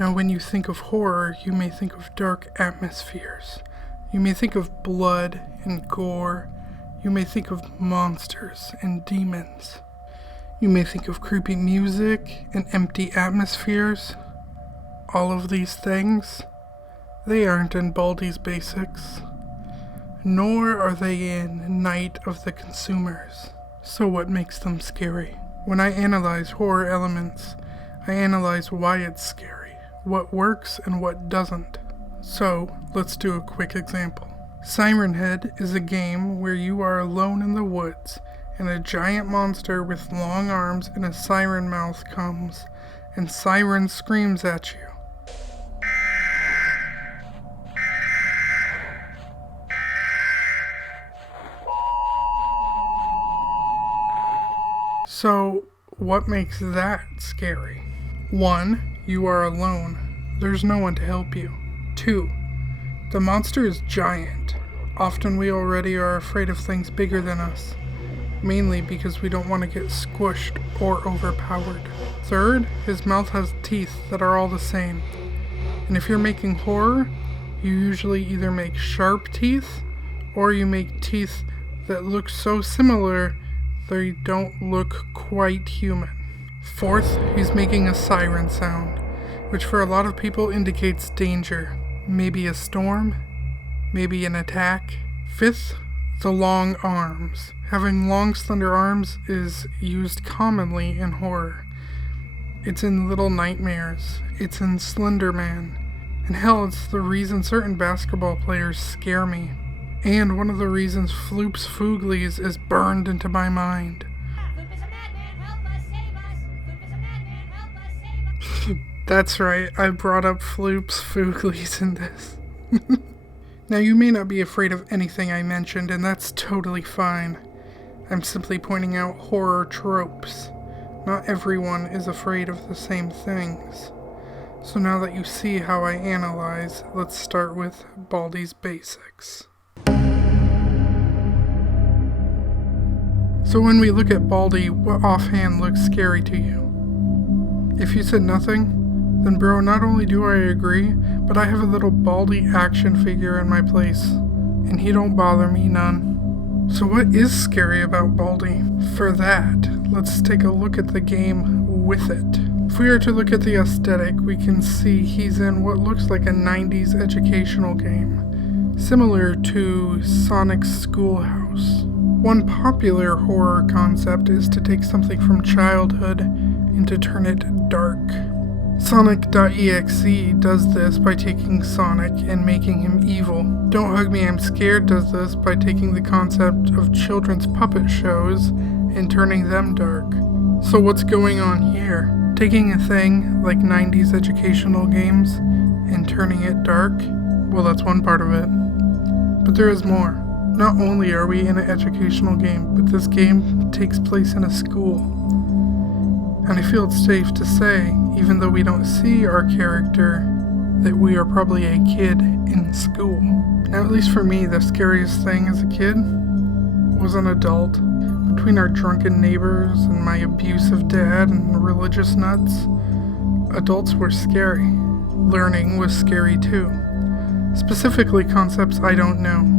Now when you think of horror, you may think of dark atmospheres. You may think of blood and gore. You may think of monsters and demons. You may think of creepy music and empty atmospheres. All of these things, they aren't in Baldi's Basics, nor are they in Night of the Consumers. So what makes them scary? When I analyze horror elements, I analyze why it's scary, what works and what doesn't. So let's do a quick example. SirenHead is a game where you are alone in the woods and a giant monster with long arms and a siren mouth comes, and siren screams at you. So, what makes that scary? 1. You are alone. There's no one to help you. 2. The monster is giant. Often we already are afraid of things bigger than us, mainly because we don't want to get squished or overpowered. 3. His mouth has teeth that are all the same. And if you're making horror, you usually either make sharp teeth or you make teeth that look so similar they don't look quite human. 4, he's making a siren sound, which for a lot of people indicates danger. Maybe a storm, maybe an attack. 5, the long arms. Having long, slender arms is used commonly in horror. It's in Little Nightmares. It's in Slender Man. And hell, it's the reason certain basketball players scare me. And one of the reasons Floops Fooglies is burned into my mind. Floop is a madman, help us, save us! Floop is a madman, help us, save us! That's right, I brought up Floops Fooglies in this. Now you may not be afraid of anything I mentioned, and that's totally fine. I'm simply pointing out horror tropes. Not everyone is afraid of the same things. So now that you see how I analyze, let's start with Baldi's Basics. So when we look at Baldi, what offhand looks scary to you? If you said nothing, then bro, not only do I agree, but I have a little Baldi action figure in my place, and he don't bother me none. So what is scary about Baldi? For that, let's take a look at the game with it. If we are to look at the aesthetic, we can see he's in what looks like a 90s educational game, similar to Sonic's Schoolhouse. One popular horror concept is to take something from childhood and to turn it dark. Sonic.exe does this by taking Sonic and making him evil. Don't Hug Me, I'm Scared does this by taking the concept of children's puppet shows and turning them dark. So what's going on here? Taking a thing like 90s educational games and turning it dark? Well, that's one part of it. But there is more. Not only are we in an educational game, but this game takes place in a school. And I feel it's safe to say, even though we don't see our character, that we are probably a kid in school. Now, at least for me, the scariest thing as a kid was an adult. Between our drunken neighbors and my abusive dad and religious nuts, adults were scary. Learning was scary too. Specifically concepts I don't know.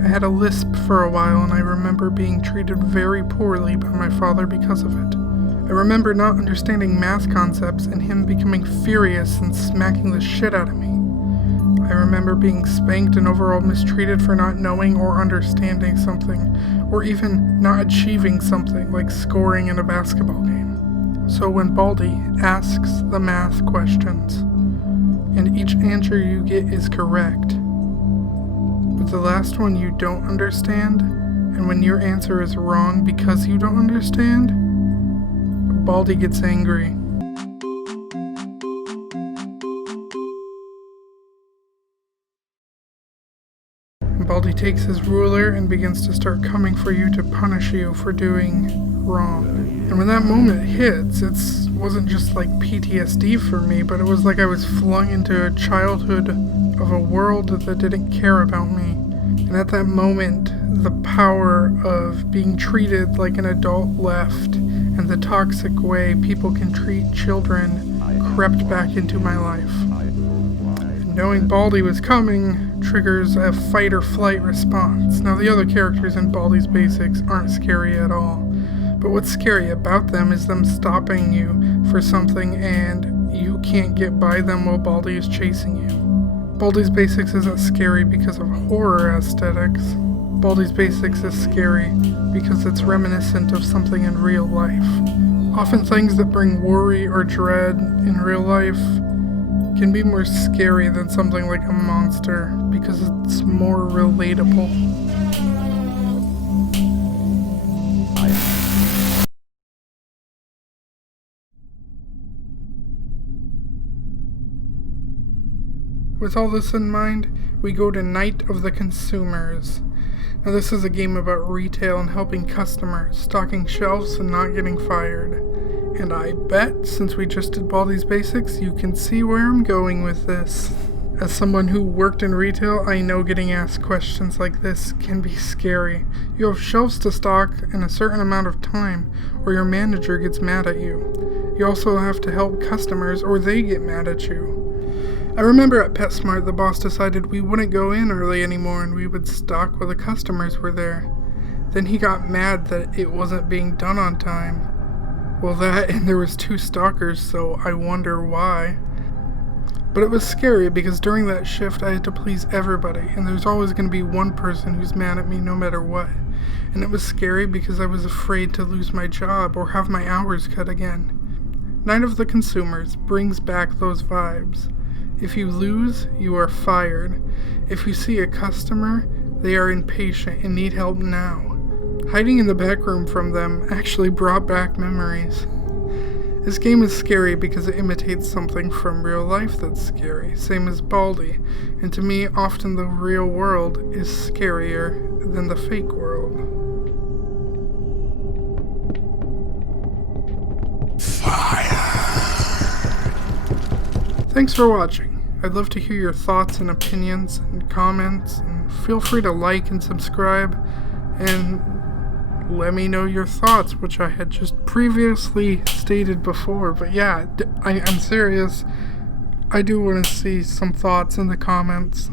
I had a lisp for a while, and I remember being treated very poorly by my father because of it. I remember not understanding math concepts and him becoming furious and smacking the shit out of me. I remember being spanked and overall mistreated for not knowing or understanding something, or even not achieving something like scoring in a basketball game. So when Baldi asks the math questions, and each answer you get is correct, but the last one you don't understand, and when your answer is wrong because you don't understand, Baldi gets angry. Baldi takes his ruler and begins to start coming for you to punish you for doing wrong. And when that moment hits, it wasn't just like PTSD for me, but it was like I was flung into a childhood of a world that didn't care about me. And at that moment, the power of being treated like an adult left, and the toxic way people can treat children crept back into my life. Knowing Baldi was coming triggers a fight or flight response. Now, the other characters in Baldi's Basics aren't scary at all, but what's scary about them is them stopping you for something and you can't get by them while Baldi is chasing you. Baldi's Basics isn't scary because of horror aesthetics. Baldi's Basics is scary because it's reminiscent of something in real life. Often things that bring worry or dread in real life can be more scary than something like a monster because it's more relatable. With all this in mind, we go to Night of the Consumers. Now, this is a game about retail and helping customers, stocking shelves and not getting fired. And I bet, since we just did Baldi's Basics, you can see where I'm going with this. As someone who worked in retail, I know getting asked questions like this can be scary. You have shelves to stock in a certain amount of time, or your manager gets mad at you. You also have to help customers, or they get mad at you. I remember at PetSmart, the boss decided we wouldn't go in early anymore and we would stock while the customers were there. Then he got mad that it wasn't being done on time. Well, that and there was 2 stalkers, so I wonder why. But it was scary because during that shift I had to please everybody, and there's always going to be one person who's mad at me no matter what. And it was scary because I was afraid to lose my job or have my hours cut again. Night of the Consumers brings back those vibes. If you lose, you are fired. If you see a customer, they are impatient and need help now. Hiding in the back room from them actually brought back memories. This game is scary because it imitates something from real life that's scary, same as Baldi, and to me, often the real world is scarier than the fake world. Thanks for watching. I'd love to hear your thoughts and opinions and comments, and feel free to like and subscribe, and let me know your thoughts, which I had just previously stated before. But yeah, I'm serious. I do want to see some thoughts in the comments.